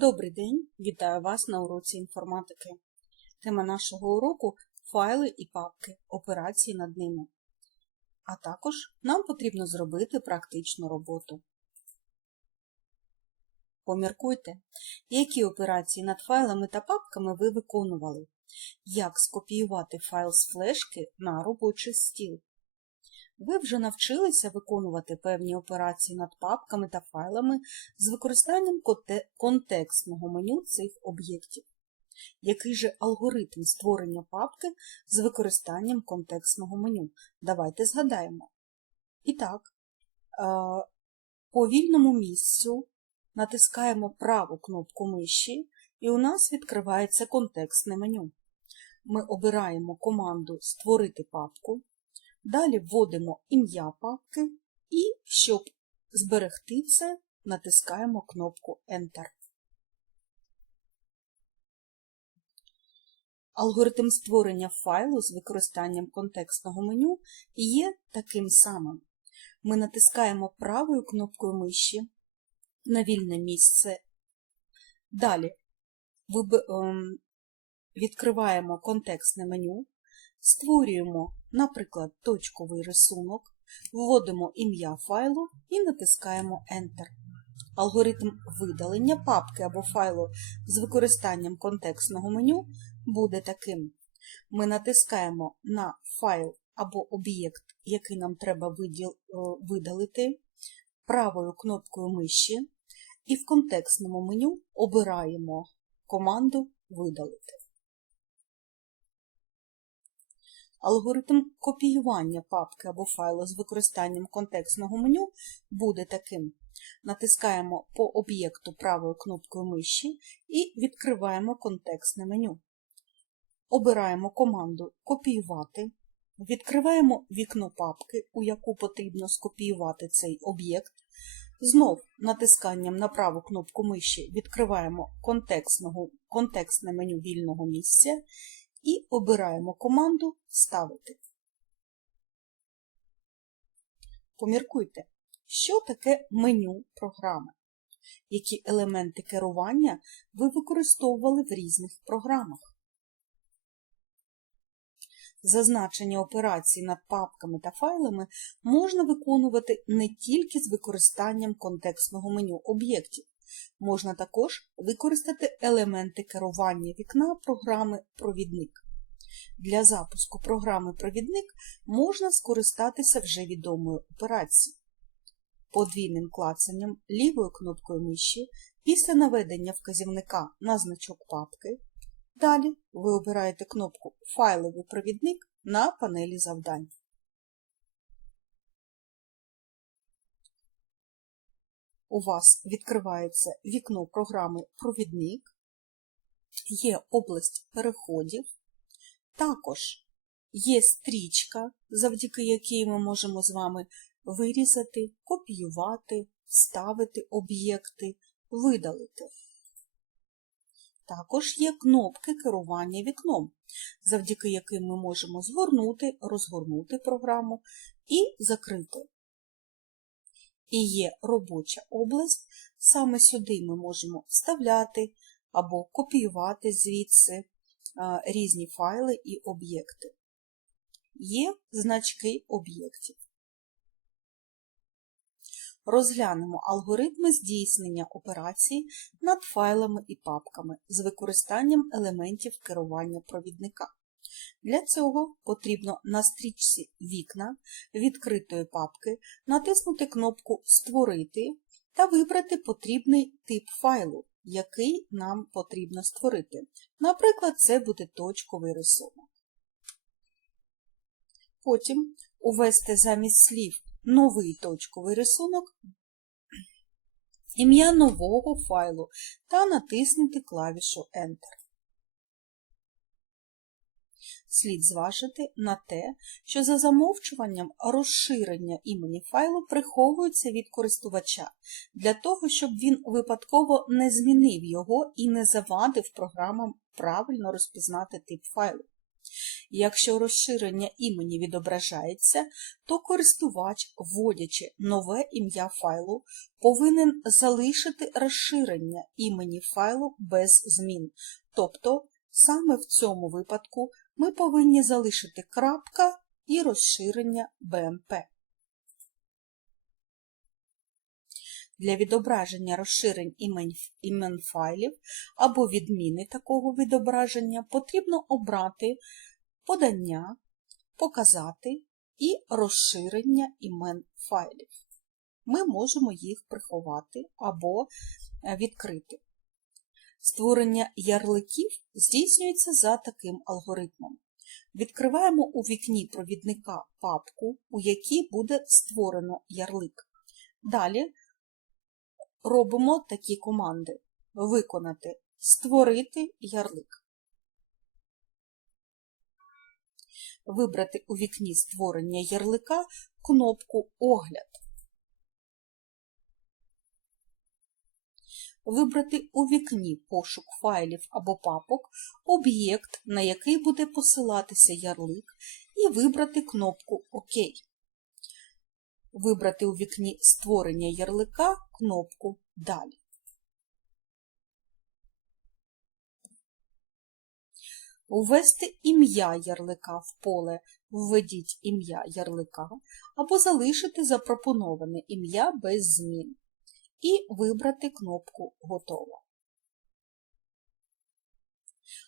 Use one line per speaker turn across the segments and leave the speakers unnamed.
Добрий день! Вітаю вас на уроці інформатики. Тема нашого уроку файли і папки, операції над ними. А також нам потрібно зробити практичну роботу. Поміркуйте, які операції над файлами та папками ви виконували, як скопіювати файл з флешки на робочий стіл. Ви вже навчилися виконувати певні операції над папками та файлами з використанням конте- контекстного меню цих об'єктів. Який же алгоритм створення папки з використанням контекстного меню? Давайте згадаємо. І так, е, по вільному місцю натискаємо праву кнопку миші, і у нас відкривається контекстне меню. Ми обираємо команду Створити папку. Далі вводимо ім'я папки і, щоб зберегти це, натискаємо кнопку Enter. Алгоритм створення файлу з використанням контекстного меню є таким самим. Ми натискаємо правою кнопкою миші на вільне місце. Далі ем, відкриваємо контекстне меню, створюємо, наприклад, точковий рисунок, вводимо ім'я файлу і натискаємо Enter. Алгоритм видалення папки або файлу з використанням контекстного меню буде таким. Ми натискаємо на файл або об'єкт, який нам треба е, видалити, правою кнопкою миші, і в контекстному меню обираємо команду Видалити. Алгоритм копіювання папки або файлу з використанням контекстного меню буде таким. Натискаємо по об'єкту правою кнопкою миші і відкриваємо контекстне меню. Обираємо команду Копіювати, відкриваємо вікно папки, у яку потрібно скопіювати цей об'єкт. Знов натисканням на праву кнопку миші відкриваємо контекстне меню вільного місця і обираємо команду Вставити. Поміркуйте, що таке меню програми, які елементи керування ви використовували в різних програмах. Зазначення операцій над папками та файлами можна виконувати не тільки з використанням контекстного меню об'єктів. Можна також використати елементи керування вікна програми Провідник. Для запуску програми Провідник можна скористатися вже відомою операцією. Подвійним клацанням лівою кнопкою миші після наведення вказівника на значок папки. Далі ви обираєте кнопку Файловий провідник на панелі завдань. У вас відкривається вікно програми Провідник, є область переходів, також є стрічка, завдяки якій ми можемо з вами вирізати, копіювати, вставити об'єкти, видалити. Також є кнопки керування вікном, завдяки яким ми можемо згорнути, розгорнути програму і закрити. І є робоча область, саме сюди ми можемо вставляти або копіювати звідси різні файли і об'єкти. Є значки об'єктів. Розглянемо алгоритми здійснення операцій над файлами і папками з використанням елементів керування провідника. Для цього потрібно на стрічці Вікна відкритої папки натиснути кнопку Створити та вибрати потрібний тип файлу, який нам потрібно створити. Наприклад, це буде точковий рисунок. Потім увести замість слів новий точковий рисунок, ім'я нового файлу та натиснути клавішу Enter. Слід зважити на те, що за замовчуванням розширення імені файлу приховується від користувача, для того, щоб він випадково не змінив його і не завадив програмам правильно розпізнати тип файлу. Якщо розширення імені відображається, то користувач, вводячи нове ім'я файлу, повинен залишити розширення імені файлу без змін. Тобто, саме в цьому випадку ми повинні залишити крапка і розширення BMP. Для відображення розширень імен, імен файлів або відміни такого відображення потрібно обрати подання, показати і розширення імен файлів. Ми можемо їх приховати або е, відкрити. Створення ярликів здійснюється за таким алгоритмом. Відкриваємо у вікні провідника папку, у якій буде створено ярлик. Далі робимо такі команди: виконати, створити ярлик. Вибрати у вікні створення ярлика кнопку Огляд. Вибрати у вікні пошук файлів або папок об'єкт, на який буде посилатися ярлик, і вибрати кнопку ОК. Вибрати у вікні створення ярлика кнопку Далі. Ввести ім'я ярлика в поле Введіть ім'я ярлика або залишити запропоноване ім'я без змін і вибрати кнопку Готово.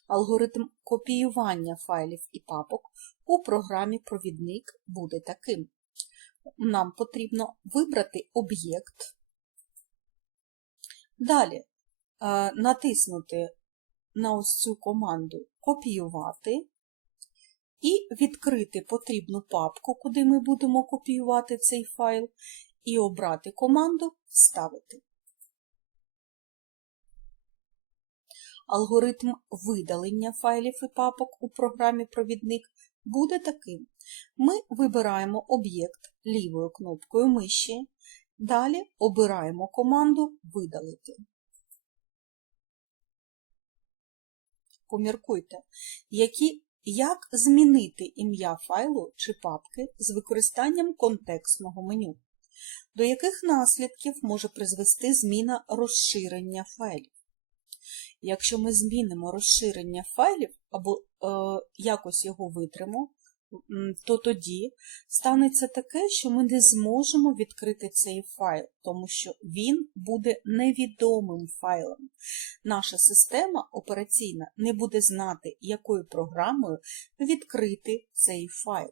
Алгоритм копіювання файлів і папок у програмі Провідник буде таким. Нам потрібно вибрати об'єкт, далі е, натиснути на ось цю команду Копіювати і відкрити потрібну папку, куди ми будемо копіювати цей файл, і обрати команду Вставити. Алгоритм видалення файлів і папок у програмі Провідник буде таким. Ми вибираємо об'єкт лівою кнопкою миші, далі обираємо команду Видалити. Поміркуйте, які, як змінити ім'я файлу чи папки з використанням контекстного меню, до яких наслідків може призвести зміна розширення файлів. Якщо ми змінимо розширення файлів або е, якось його витримо, то тоді станеться таке, що ми не зможемо відкрити цей файл, тому що він буде невідомим файлом. Наша система операційна не буде знати, якою програмою відкрити цей файл.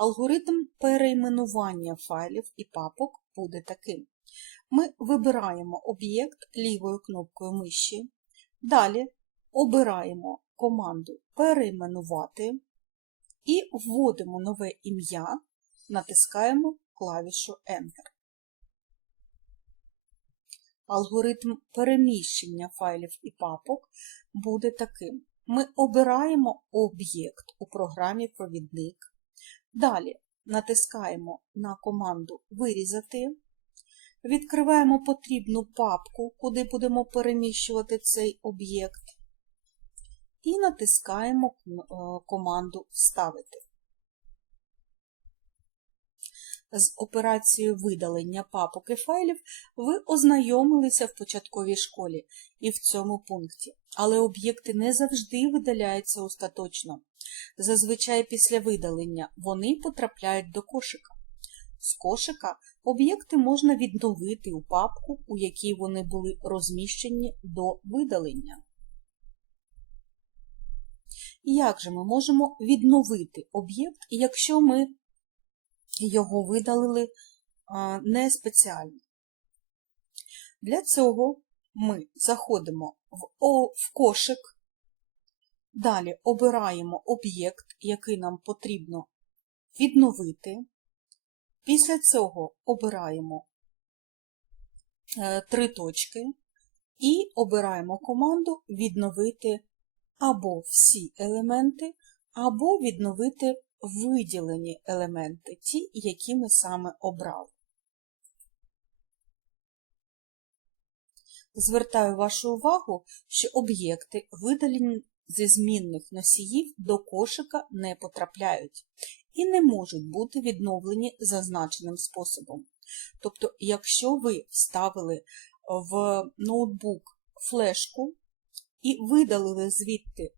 Алгоритм перейменування файлів і папок буде таким. Ми вибираємо об'єкт лівою кнопкою миші, далі обираємо команду Перейменувати і вводимо нове ім'я, натискаємо клавішу Enter. Алгоритм переміщення файлів і папок буде таким. Ми обираємо об'єкт у програмі Провідник. Далі натискаємо на команду Вирізати, відкриваємо потрібну папку, куди будемо переміщувати цей об'єкт і натискаємо е, команду Вставити. З операцією видалення папок і файлів ви ознайомилися в початковій школі і в цьому пункті, але об'єкти не завжди видаляються остаточно. Зазвичай після видалення вони потрапляють до кошика. З кошика об'єкти можна відновити у папку, у якій вони були розміщені до видалення. Як же ми можемо відновити об'єкт, якщо ми його видалили не спеціально? Для цього ми заходимо в, О, в кошик, далі обираємо об'єкт, який нам потрібно відновити. Після цього обираємо е, три точки і обираємо команду Відновити або всі елементи, або відновити виділені елементи, ті, які ми саме обрали. Звертаю вашу увагу, що об'єкти, видалені зі змінних носіїв до кошика не потрапляють і не можуть бути відновлені зазначеним способом. Тобто, якщо ви вставили в ноутбук флешку і видалили звідти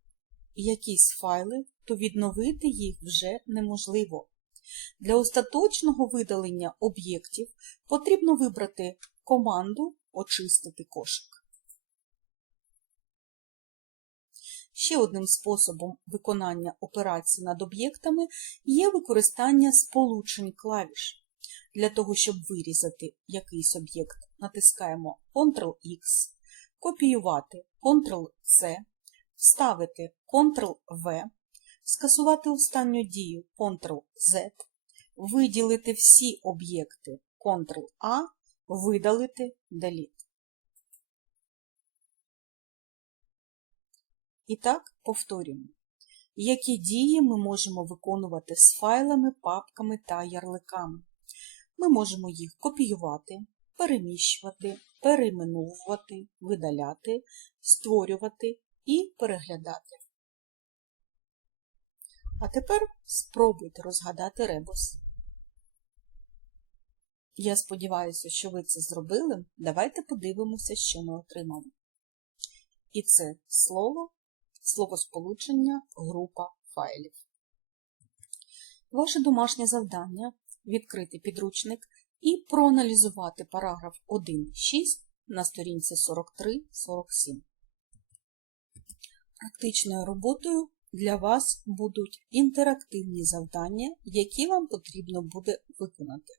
якісь файли, то відновити їх вже неможливо. Для остаточного видалення об'єктів потрібно вибрати команду Очистити кошик. Ще одним способом виконання операцій над об'єктами є використання сполучень клавіш. Для того, щоб вирізати якийсь об'єкт, натискаємо Ctrl-X, копіювати Ctrl-C, вставити Ctrl-V, скасувати останню дію Ctrl-Z, виділити всі об'єкти Ctrl-A, видалити Delete. І так, повторюємо. Які дії ми можемо виконувати з файлами, папками та ярликами? Ми можемо їх копіювати, переміщувати, перейменовувати, видаляти, створювати і переглядати. А тепер спробуйте розгадати ребус. Я сподіваюся, що ви це зробили. Давайте подивимося, що ми отримали. І це слово, словосполучення, група файлів. Ваше домашнє завдання відкрити підручник і проаналізувати параграф 1.6 на сторінці 43-47. Практичною роботою для вас будуть інтерактивні завдання, які вам потрібно буде виконати.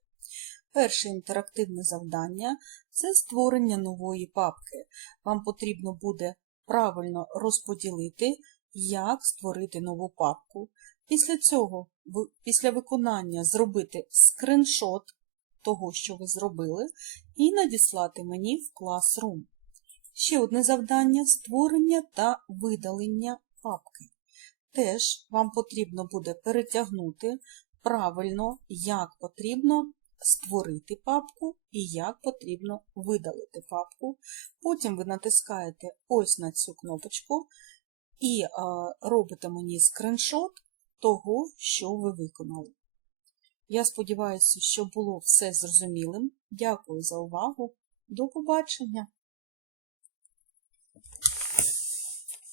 Перше інтерактивне завдання це створення нової папки. Вам потрібно буде правильно розподілити, як створити нову папку. Після цього, після виконання, зробити скриншот того, що ви зробили, і надіслати мені в Classroom. Ще одне завдання створення та видалення папки. Теж вам потрібно буде перетягнути правильно, як потрібно створити папку і як потрібно видалити папку. Потім ви натискаєте ось на цю кнопочку і е, робите мені скриншот того, що ви виконали. Я сподіваюся, що було все зрозумілим. Дякую за увагу. До побачення!